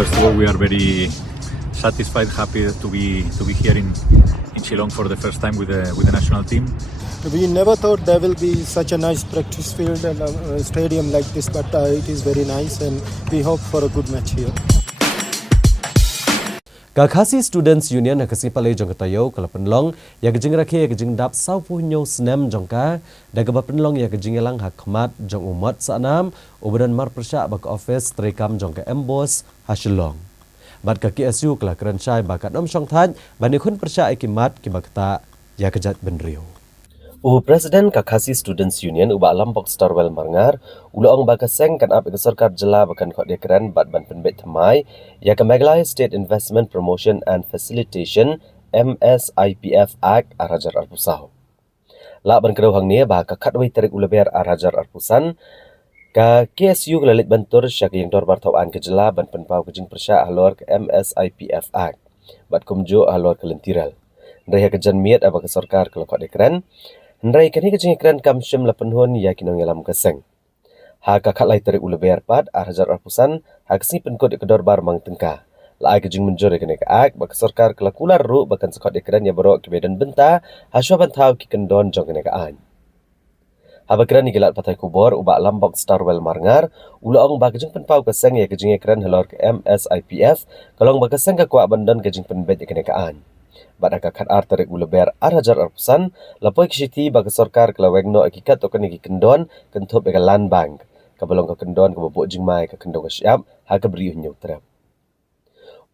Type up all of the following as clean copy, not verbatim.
First of all, we are very satisfied, happy to be here in Shillong for the first time with the national team. We never thought there will be such a nice practice field and a stadium like this, but it is very nice and we hope for a good match here. Kakasi Students Union nakasi palay jong katayo kalapenlong ya kejing rakhe ya kejing dap sau punyo snem jongka daga bapenlong ya kejing elang hakmat jong umat sanam ubadan mar persya bak office trekam jongka embos hasilong bat kaki asu kala keransyai bakat om syong thaj bani khun persya ikimat kibakta ya kejat benriu Presiden Kakasi Students Union uba Lombok Starwell Marngar ulang bakaseng kan ap sarkar jela bakan khot dekran bat ban penbet thamai ya ke Meghalaya State Investment Promotion and Facilitation MSIPF Act arajar arpusau la ban kerau hang ni ba ka khatwai tarik ulaber arajar arpusan ka KSU lalit bantur syak yang dor bartawan ke jela ban penpau ke jing persya halor ke MSIPF Act bat kumjo halor ke lentiral ndai ke jan miat aba ke sarkar ke khot dekran Ndai kani kecing ikran kamsyam la penhun ya kinong yalam keseng. Ha kakak lai tarik ulaber pad arajar arpusan ha kesini penkot ikedor bar mang tengka. La ai kejing menjore kene ke ak bak sarkar kelakular ru bakan sekot ikran ya berok ke medan benta ha syua bantau ki kendon jong kene ke an. Ha bakran ni gelat patai kubor ubak Lombok Starwell Marngar ulaong ba kejing penpau keseng ya kejing ikran halor ke MSIPF kalong ba keseng ka kuak bandon kejing penbet kene ke an. Bada kakat tarik ulaber arajar arpusan lapoi kisiti bagi sarkar kelawegno akikat tokan iki kendon kentup eka land bank kabalong ka kendon ka bobok jingmai ka kendon ka syap ha ka beri hunyo trap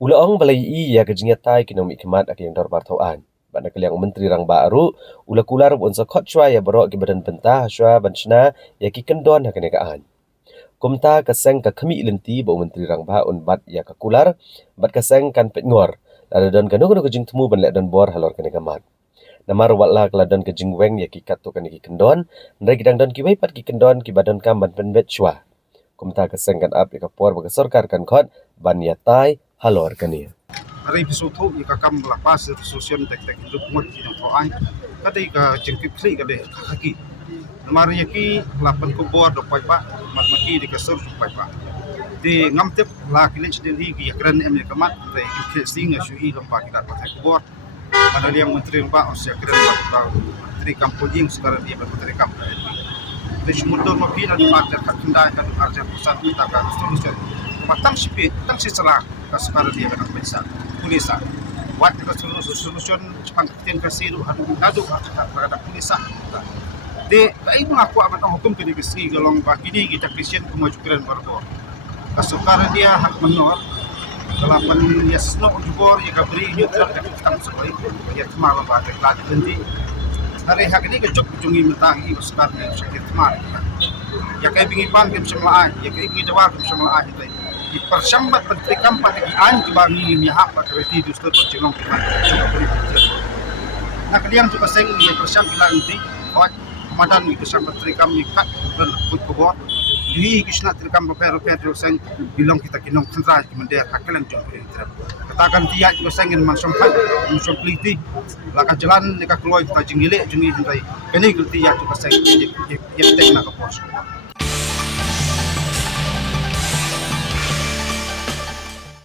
ulaong balai i ya ka jingatai kinom ikmat ak yang dor bartauan bada kaliang menteri rang baru ula kular bon sakot chwa ya borok ki badan bentah sywa banchna ya ki kendon ha kene kaan kumta kaseng ka kami lenti bo menteri rang ba un bat ya ka kular bat kaseng kan pet ngor ada don kanu kejing temu ban lek don bor halor kene kamat namar watla kala don kejing weng ya ki kato kan ki kendon ndai gidang don ki wei pat ki kendon ki badan kam ban penbet chwa kumta kaseng kan ap ya por ba sarkar kan khot ban ya tai halor kania hari bisu thu ya kam lapas sosial tek hidup mut ki to ai kadai ka jengkip kli ka de haki namar ya ki lapan ko bor do pai pa mat maki di kasur pai pa di ngamtip la kilich din hi yakran em kamat de ki singa shui lompa kita pakai kubor pada dia menteri lompa os yakran ba menteri kampung sekarang dia menteri kampung de sumundo mapina di market kakindai kan arja pusat kita ka solution matang sipi tang si salah ka sekarang dia kan pesa polisa wat ka solution pang tin kasiru hadu ngadu ka polisa de kai mengaku amat hukum ke negeri galong ba kini kita Christian kemajuan baru kasukar dia hak menor kelapan ya snow jubor ya kabri neutral ke tang sekolah ya tmal ba ke lagi nanti hari hak ini kejok jungi mentahi uskat ni sakit tmal ya kai bingi pan ke semua ya kai bingi jawab ke semua itu di persambat menteri kampat ki an ki bangi mi hak ba kredi dustur celong ke nah kalian tu pasang ya persam bilang nanti komandan itu sampai menteri kami kat dan kubur Hi kisna terkam bapero sen bilang kita kinong kendra mendea hakalan jong perintah katakan tiak juga sengin mansum kan mansum pliti laka jalan deka keluar kita jengile jengi hentai kini gelti ya juga seng ya tekna ke pos